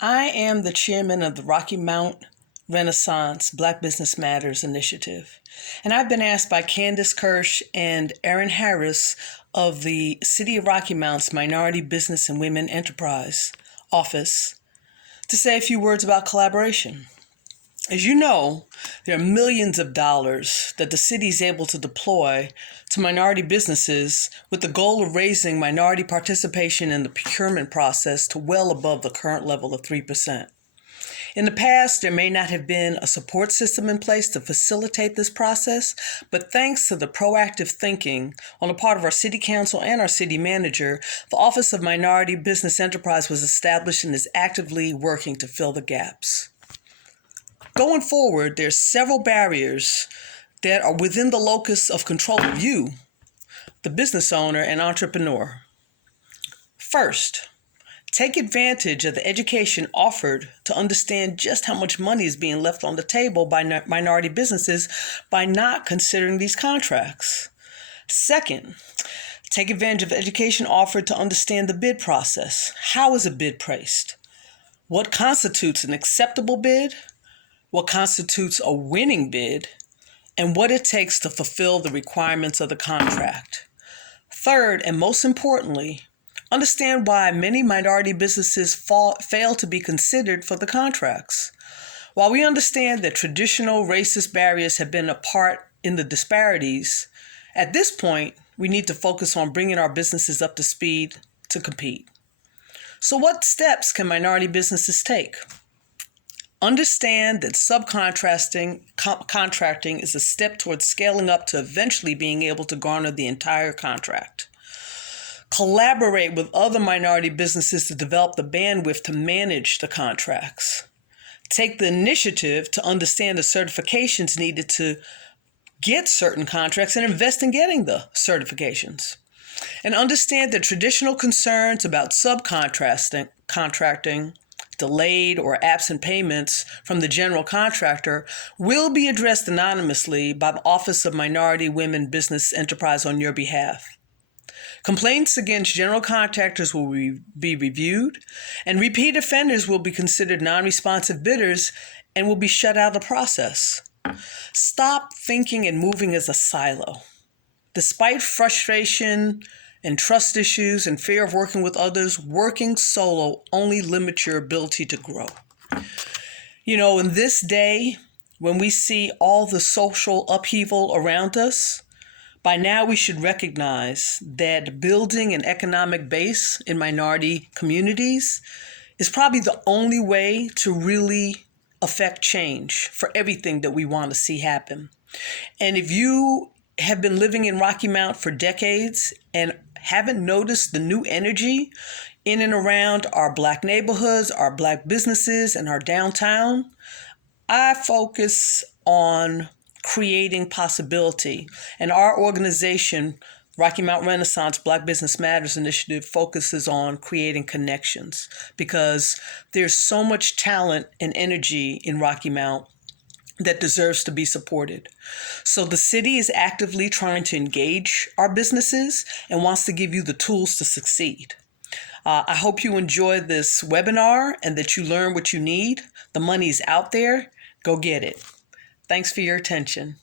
I am the chairman of the Rocky Mount Renaissance Black Business Matters Initiative, and I've been asked by Candace Kirsch and Erin Harris of the City of Rocky Mount's Minority Business and Women Enterprise Office to say a few words about collaboration. As you know, there are millions of dollars that the city is able to deploy to minority businesses with the goal of raising minority participation in the procurement process to well above the current level of 3%. In the past, there may not have been a support system in place to facilitate this process, but thanks to the proactive thinking on the part of our city council and our city manager, the Office of Minority Business Enterprise was established and is actively working to fill the gaps. Going forward, there's several barriers that are within the locus of control of you, the business owner and entrepreneur. First, take advantage of the education offered to understand just how much money is being left on the table by minority businesses by not considering these contracts. Second, take advantage of education offered to understand the bid process. How is a bid priced? What constitutes an acceptable bid? What constitutes a winning bid, and what it takes to fulfill the requirements of the contract. Third, and most importantly, understand why many minority businesses fail to be considered for the contracts. While we understand that traditional racist barriers have been a part in the disparities, at this point, we need to focus on bringing our businesses up to speed to compete. So what steps can minority businesses take? Understand that contracting is a step towards scaling up to eventually being able to garner the entire contract. Collaborate with other minority businesses to develop the bandwidth to manage the contracts. Take the initiative to understand the certifications needed to get certain contracts and invest in getting the certifications. And understand that traditional concerns about contracting, delayed or absent payments from the general contractor will be addressed anonymously by the Office of Minority Women Business Enterprise on your behalf. Complaints against general contractors will be reviewed, and repeat offenders will be considered non-responsive bidders and will be shut out of the process. Stop thinking and moving as a silo. Despite frustration and trust issues and fear of working with others, working solo only limits your ability to grow. In this day, when we see all the social upheaval around us, by now we should recognize that building an economic base in minority communities is probably the only way to really affect change for everything that we want to see happen. And if you have been living in Rocky Mount for decades and haven't noticed the new energy in and around our Black neighborhoods, our Black businesses, and our downtown, I focus on creating possibility. And our organization, Rocky Mount Renaissance Black Business Matters Initiative, focuses on creating connections because there's so much talent and energy in Rocky Mount that deserves to be supported. So the city is actively trying to engage our businesses and wants to give you the tools to succeed. I hope you enjoy this webinar and that you learn what you need. The money is out there. Go get it. Thanks for your attention.